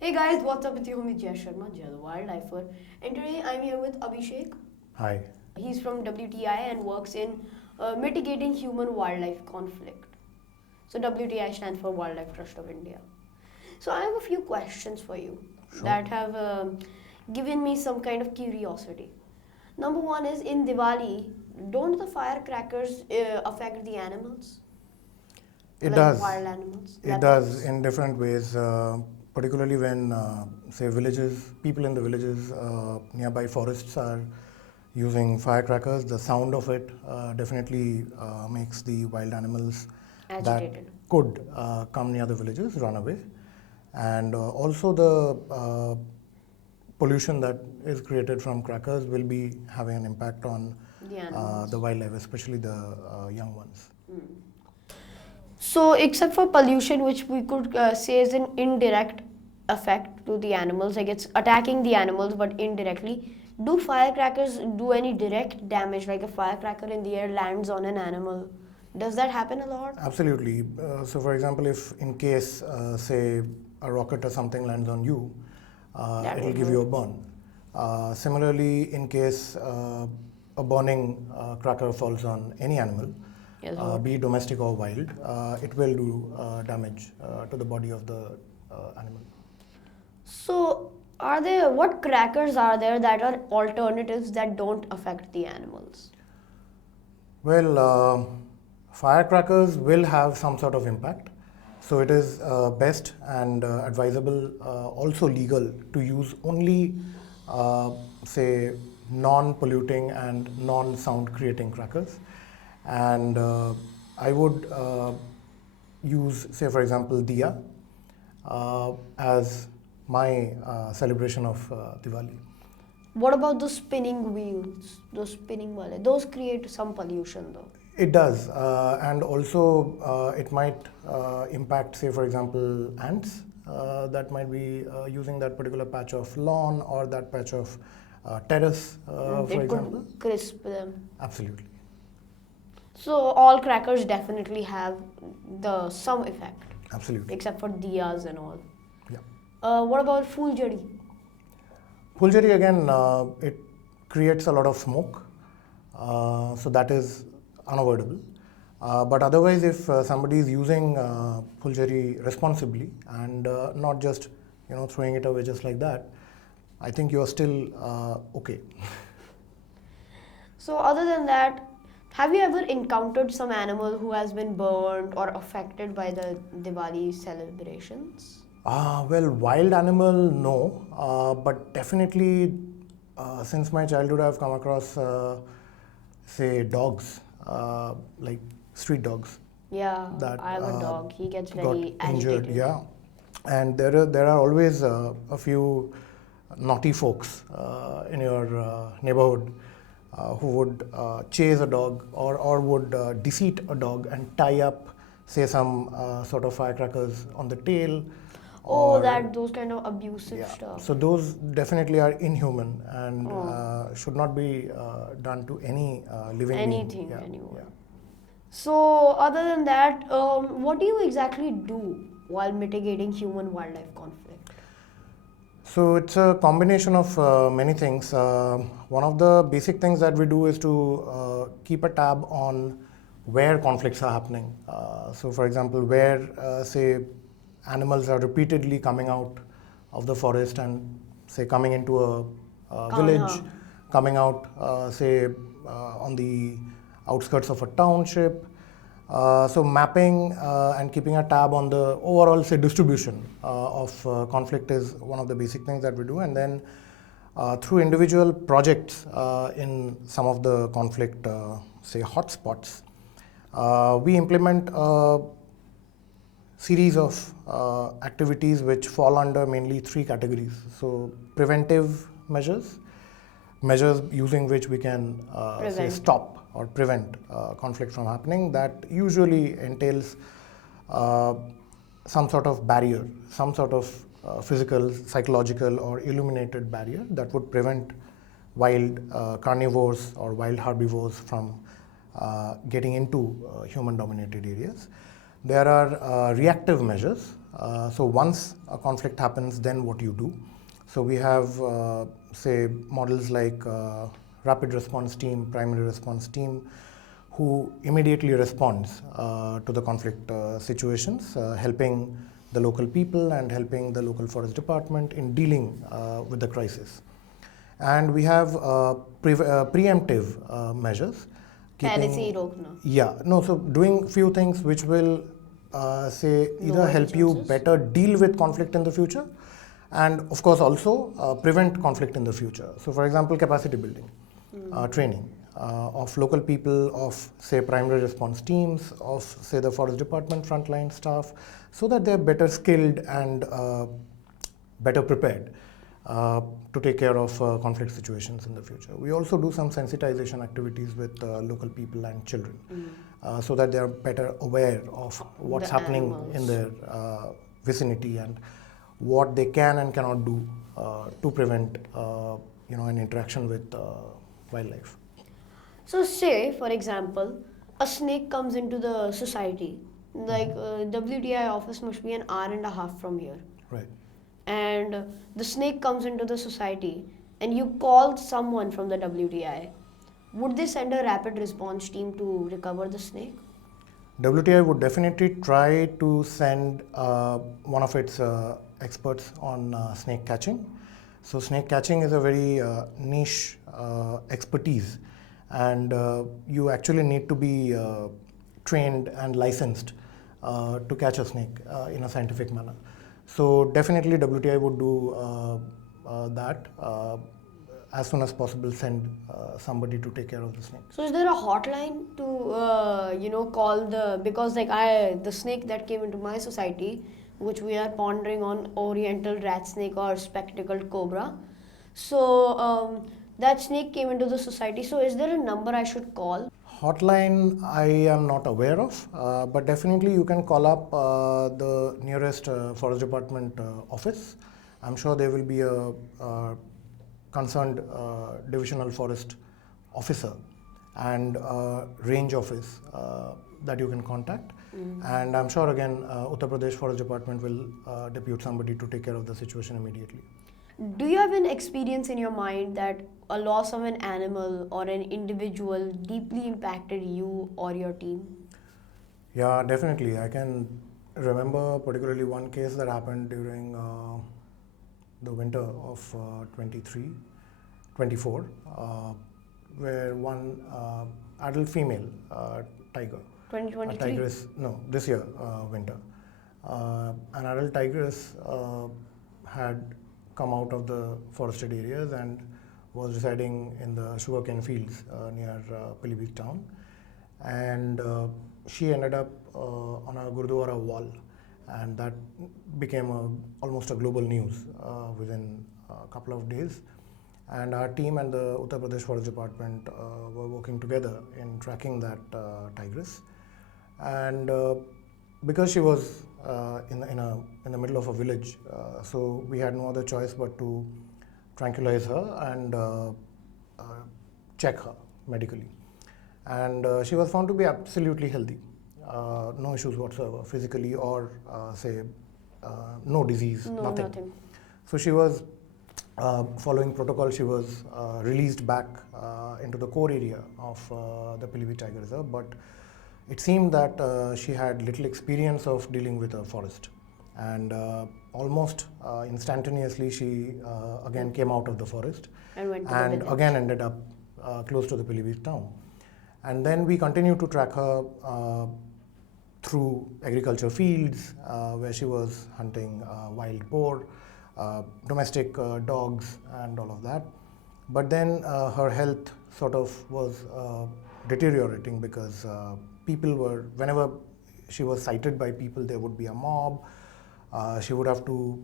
Hey guys, what's up with you? I'm Jay Sharma, Jay the Wildlifer, and today I'm here with Abhishek. Hi. He's from WTI and works in mitigating human-wildlife conflict. So WTI stands for Wildlife Trust of India. So I have a few questions for you Sure. that have given me some kind of curiosity. Number one is in Diwali, don't the firecrackers affect the animals, It like does. wild animals, It does leopards? in different ways, particularly when, say, people in the villages, nearby forests are using firecrackers. The sound of it definitely makes the wild animals that Agitated. could come near the villages run away. And also the pollution that is created from crackers will be having an impact on The animals. the wildlife, especially the young ones. So, except for pollution, which we could say is an indirect effect to the animals, like it's attacking the animals but indirectly, do firecrackers do any direct damage, like a firecracker in the air lands on an animal? Does that happen a lot? Absolutely. So, for example, if in case, say, a rocket or something lands on you, That it'll would give you a hurt. burn. Similarly, in case a burning cracker falls on any animal, Yes, hurt. be it domestic or wild, it will do damage to the body of the animal. So, are there what crackers are there that are alternatives that don't affect the animals? Well, firecrackers will have some sort of impact. So it is best and advisable, also legal, to use only, say, non-polluting and non-sound creating crackers. And I would use, say, for example, diya as my celebration of Diwali. What about the spinning wheels, those spinning wale? Those create some pollution though. It does, and also it might impact, say, for example, ants that might be using that particular patch of lawn or that patch of terrace, for It example. could crisp them. Absolutely. So all crackers definitely have the some effect, Absolutely. except for diyas and all. Yeah. What about fulgari? Pulcheri, again, it creates a lot of smoke, so that is unavoidable. But otherwise, if somebody is using pulcheri responsibly and not just throwing it away just like that, I think you are still okay. So other than that, have you ever encountered some animal who has been burned or affected by the Diwali celebrations? Well, wild animal, no, but definitely since my childhood, I've come across, say, dogs, like street dogs Yeah, that I have a dog. He gets got very injured. agitated. Yeah, and there are always a few naughty folks in your neighborhood who would chase a dog or would deceive a dog and tie up, say, some sort of firecrackers on the tail. Oh, Or that those kind of abusive yeah, stuff. so those definitely are inhuman and Oh. should not be done to any living being. Anything, Yeah, anyone. yeah. So, other than that, what do you exactly do while mitigating human wildlife conflict? So it's a combination of many things. One of the basic things that we do is to keep a tab on where conflicts are happening. So, for example, where say animals are repeatedly coming out of the forest and say coming into a village, Uh-huh. coming out say on the outskirts of a township. So mapping and keeping a tab on the overall, say, distribution of conflict is one of the basic things that we do, and then through individual projects in some of the conflict, say, hotspots, we implement a series of activities which fall under mainly three categories. So preventive measures using which we can say Prevent. stop or prevent conflict from happening. That usually entails uh, some sort of barrier, some sort of physical, psychological, or illuminated barrier that would prevent wild carnivores or wild herbivores from getting into human dominated areas. There are reactive measures So once a conflict happens, then what you do? So we have, say, models like rapid response team, primary response team, who immediately responds to the conflict situations, helping the local people and helping the local forest department in dealing with the crisis. And we have preemptive measures. पहले से ही रोकना. Yeah, no, so doing few things which will say either Lower the help you chances. better deal with conflict in the future and of course also prevent conflict in the future. So for example, capacity building, training of local people, of say primary response teams, of say the forest department frontline staff, so that they're better skilled and better prepared to take care of conflict situations in the future. We also do some sensitization activities with local people and children so that they are better aware of what's The happening animals. in their vicinity and what they can and cannot do to prevent an interaction with wildlife. So say, for example, a snake comes into the society. Like WTI office must be an hour and a half from here. Right. And the snake comes into the society and you call someone from the WTI. Would they send a rapid response team to recover the snake? WTI would definitely try to send one of its experts on snake catching. So snake catching is a very niche expertise, and you actually need to be trained and licensed to catch a snake in a scientific manner. So definitely WTI would do that. As soon as possible, send somebody to take care of the snake. So is there a hotline to call because like the snake that came into my society, which we are pondering on, oriental rat snake or spectacled cobra. So that snake came into the society. So is there a number I should call? Hotline I am not aware of, but definitely you can call up the nearest forest department office. I'm sure there will be a concerned divisional forest officer and range office that you can contact. And I'm sure again Uttar Pradesh Forest Department will depute somebody to take care of the situation immediately. Do you have an experience in your mind that a loss of an animal or an individual deeply impacted you or your team? Yeah, definitely. I can remember particularly one case that happened during the winter of 23, 24, where one adult female tiger, a 2023? tigress, no, this year winter, an adult tigress had come out of the forested areas and was residing in the sugarcane fields near Pilibhit town, and she ended up on a Gurdwara wall, and that became almost a global news within a couple of days. And our team and the Uttar Pradesh Forest Department were working together in tracking that tigress. And because she was in the middle of a village, so we had no other choice but to tranquilize her and check her medically. And she was found to be absolutely healthy, no issues whatsoever, physically or no disease, No, nothing. So she was following protocol. She was released back into the core area of the Pilibhit Tiger Reserve, but it seemed that she had little experience of dealing with a forest, and almost instantaneously she again came out of the forest And went to the and village. again ended up close to the Pilibhit town. And then we continued to track her through agriculture fields where she was hunting wild boar, domestic dogs and all of that. But then her health sort of was deteriorating because people were, whenever she was sighted by people, there would be a mob. She would have to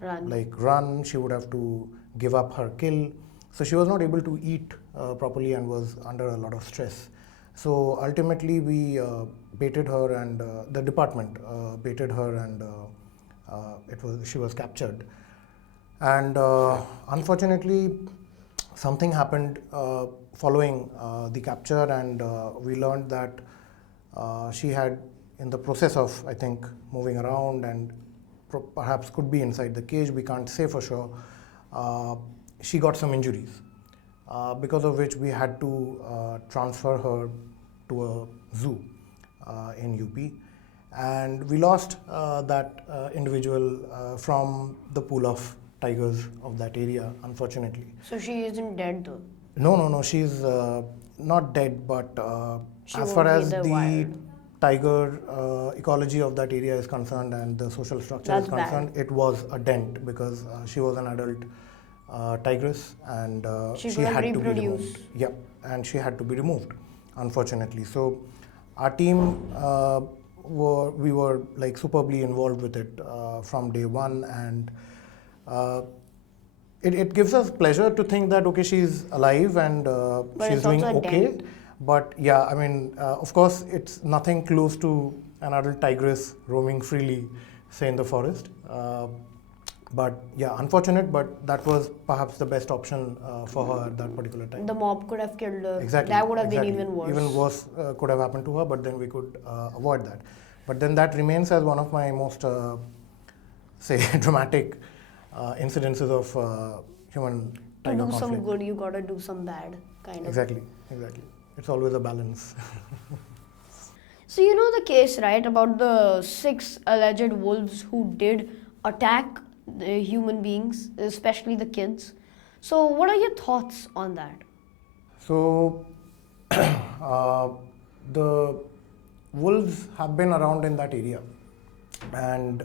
run, she would have to give up her kill. So she was not able to eat properly and was under a lot of stress. So ultimately we baited her, and the department baited her, and she was captured. And unfortunately, something happened following the capture, and we learned that she had, in the process of, I think, moving around and perhaps could be inside the cage, we can't say for sure. She got some injuries, because of which we had to transfer her to a zoo in UP. And we lost that individual from the pool of tigers of that area, unfortunately. So she isn't dead though. No, she's not dead, but She as won't far be as in the the wild. tiger ecology of that area is concerned and the social structure That's is bad. concerned, it was a dent because she was an adult tigress and She she couldn't had to be reproduce. removed. Yep, and she had to be removed, unfortunately. So our team we were like superbly involved with it from day one, and uh, it gives us pleasure to think that okay, she's alive and But she's it's doing also a okay. dent. But yeah, I mean, of course, it's nothing close to an adult tigress roaming freely, say in the forest. But yeah, unfortunate, but that was perhaps the best option for her at that particular time. The mob could have killed her. Exactly. That would have exactly. been even worse. Even worse could have happened to her, but then we could avoid that. But then that remains as one of my most, say, dramatic incidences of human To tiger do some conflict. good, you gotta do some bad, kind of. Exactly. It's always a balance. So you know the case, right, about the 6 alleged wolves who did attack the human beings, especially the kids. So what are your thoughts on that? So, the wolves have been around in that area, and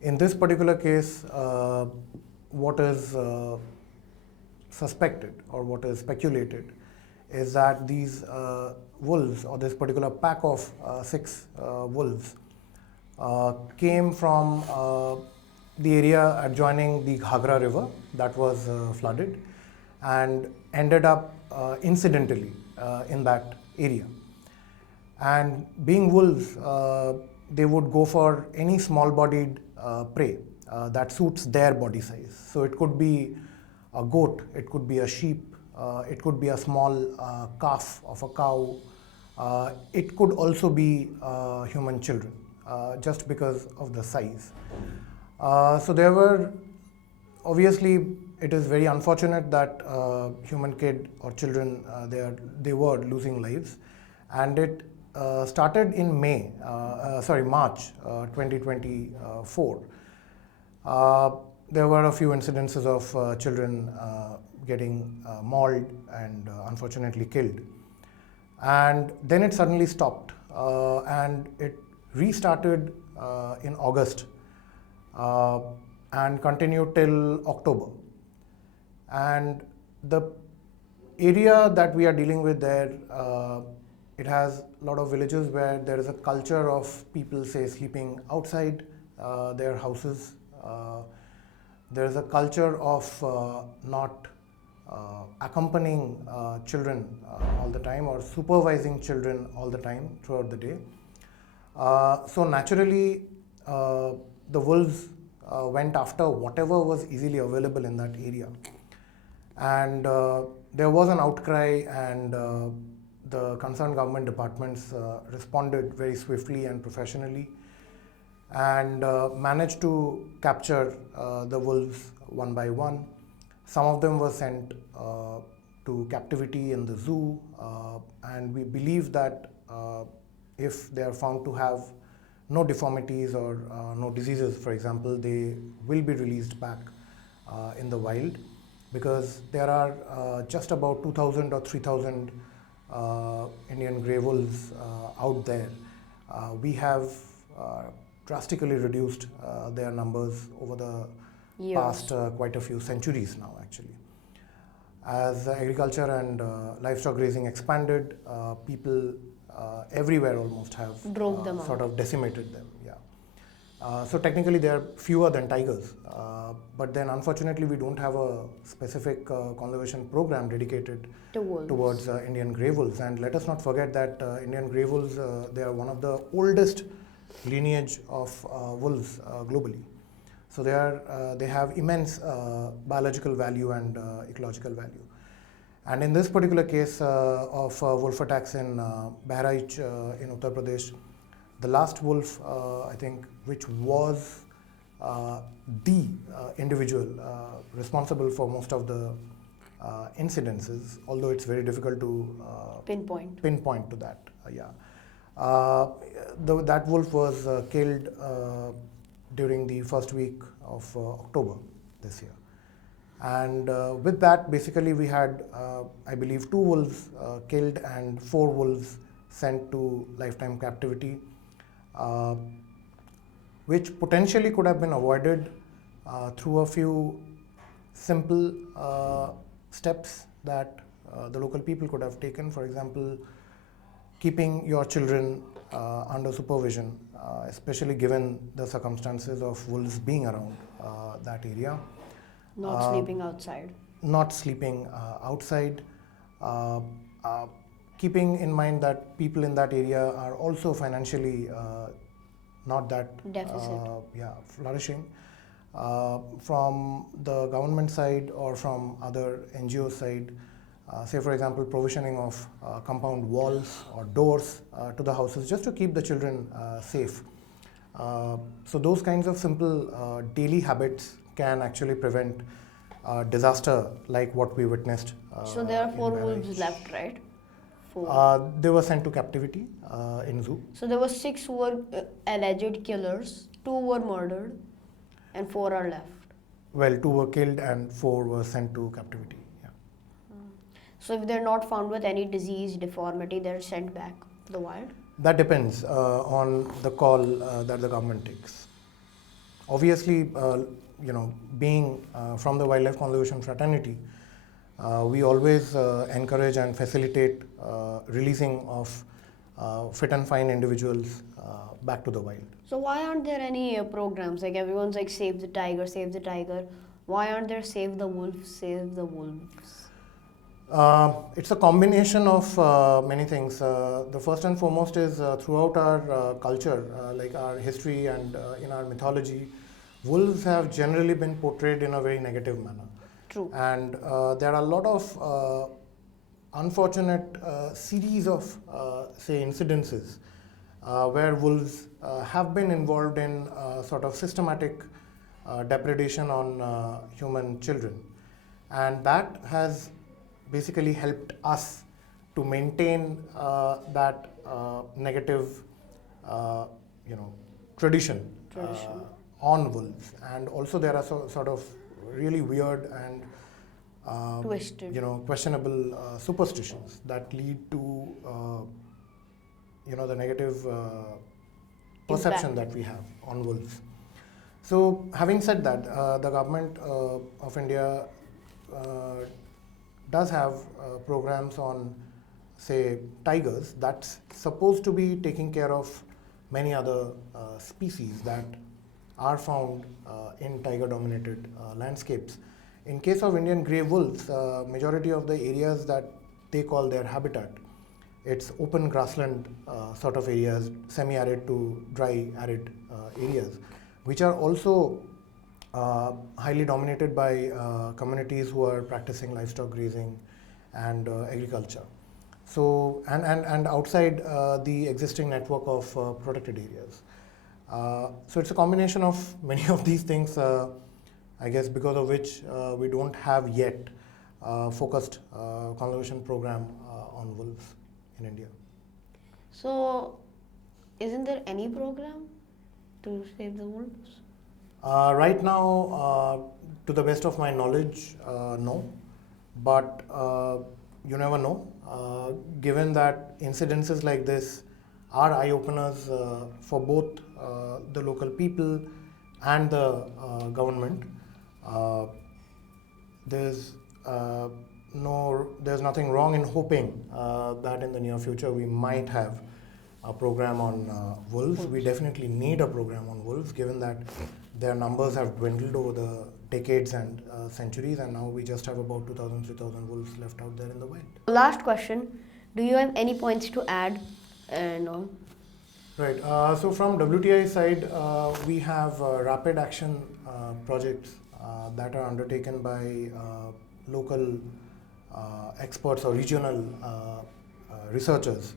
in this particular case, what is suspected or what is speculated is that these wolves or this particular pack of 6 wolves came from the area adjoining the Ghagra river that was flooded and ended up incidentally in that area. And being wolves, they would go for any small bodied prey that suits their body size. So it could be a goat, it could be a sheep, it could be a small calf of a cow, it could also be human children, just because of the size. So there were, obviously, it is very unfortunate that human kid or children they were losing lives, and it started in March 2024. There were a few incidences of children getting mauled and unfortunately killed. And then it suddenly stopped and it restarted in August and continued till October. And the area that we are dealing with there, it has a lot of villages where there is a culture of people, say, sleeping outside their houses. There is a culture of not accompanying children all the time or supervising children all the time throughout the day. So naturally, the wolves went after whatever was easily available in that area. And there was an outcry, and the concerned government departments responded very swiftly and professionally and managed to capture the wolves one by one. Some of them were sent to captivity in the zoo, and we believe that if they are found to have no deformities or no diseases, for example, they will be released back in the wild, because there are just about 2,000 or 3,000 Indian grey wolves out there. We have drastically reduced their numbers over the past quite a few centuries now, actually. As agriculture and livestock grazing expanded, people everywhere almost have Drove them sort out. of decimated them. So technically they are fewer than tigers, but then unfortunately we don't have a specific conservation program dedicated towards Indian grey wolves. And let us not forget that Indian grey wolves, they are one of the oldest lineage of wolves globally. So they have immense biological value and ecological value. And in this particular case of wolf attacks in Bahraich in Uttar Pradesh, the last wolf, I think, which was the individual responsible for most of the incidences, although it's very difficult to pinpoint to that. That wolf was killed during the first week of October this year. And with that, basically, we had, I believe, 2 wolves killed and 4 wolves sent to lifetime captivity, which potentially could have been avoided through a few simple steps that the local people could have taken. For example, keeping your children under supervision, especially given the circumstances of wolves being around that area. Not sleeping outside. Not sleeping outside. Keeping in mind that people in that area are also financially not that flourishing. From the government side or from other NGO side, say for example provisioning of compound walls or doors to the houses just to keep the children safe. So those kinds of simple daily habits can actually prevent disaster like what we witnessed. So there are 4 wolves left, right? 4. They were sent to captivity in zoo. So there were 6 who were alleged killers, 2 were murdered, and 4 are left. Well, 2 were killed and 4 were sent to captivity. Yeah. So if they're not found with any disease, deformity, they're sent back to the wild? That depends on the call that the government takes. Obviously, being from the wildlife conservation fraternity, we always encourage and facilitate releasing of fit and fine individuals back to the wild. So why aren't there any programs? Like everyone's like save the tiger, save the tiger. Why aren't there save the wolves, save the wolves? It's a combination of many things. The first and foremost is throughout our culture, like our history and in our mythology, wolves have generally been portrayed in a very negative manner. True. And there are a lot of unfortunate series of, say, incidences where wolves have been involved in sort of systematic depredation on human children. And that has basically helped us to maintain that negative, tradition. On wolves. And also there are sort of really weird and twisted, questionable superstitions that lead to the negative perception that we have on wolves. So having said that, the government of India does have programs on, say, tigers that's supposed to be taking care of many other species that are found in tiger-dominated landscapes. In case of Indian grey wolves, majority of the areas that they call their habitat, it's open grassland sort of areas, semi-arid to dry arid areas, which are also highly dominated by communities who are practicing livestock grazing and agriculture. So, and outside the existing network of protected areas. So it's a combination of many of these things, I guess, because of which we don't have yet focused conservation program on wolves in India. So, isn't there any program to save the wolves? Right now, to the best of my knowledge, no. But you never know. Given that incidences like this are eye-openers for both the local people and the government, there's nothing wrong in hoping that in the near future we might have a program on wolves. We definitely need a program on wolves, given that their numbers have dwindled over the decades and centuries, and now we just have about 2,000, 3,000 wolves left out there in the wild. Last question, do you have any points to add? No. Right. So from WTI side, we have rapid action projects that are undertaken by local experts or regional researchers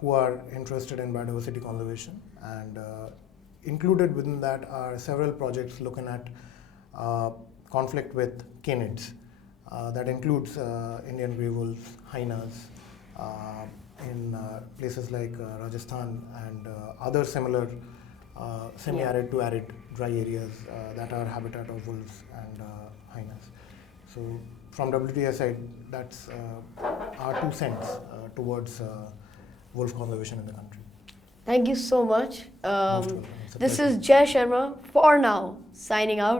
who are interested in biodiversity conservation. and included within that are several projects looking at conflict with canids. That includes Indian grey wolves, hyenas, in places like Rajasthan and other similar semi-arid to arid dry areas that are habitat of wolves and hyenas. So from WTS side, that's our 2 cents towards wolf conservation in the country. Thank you so much. Most welcome. It's a This pleasure. is Jay Sharma for now, signing out.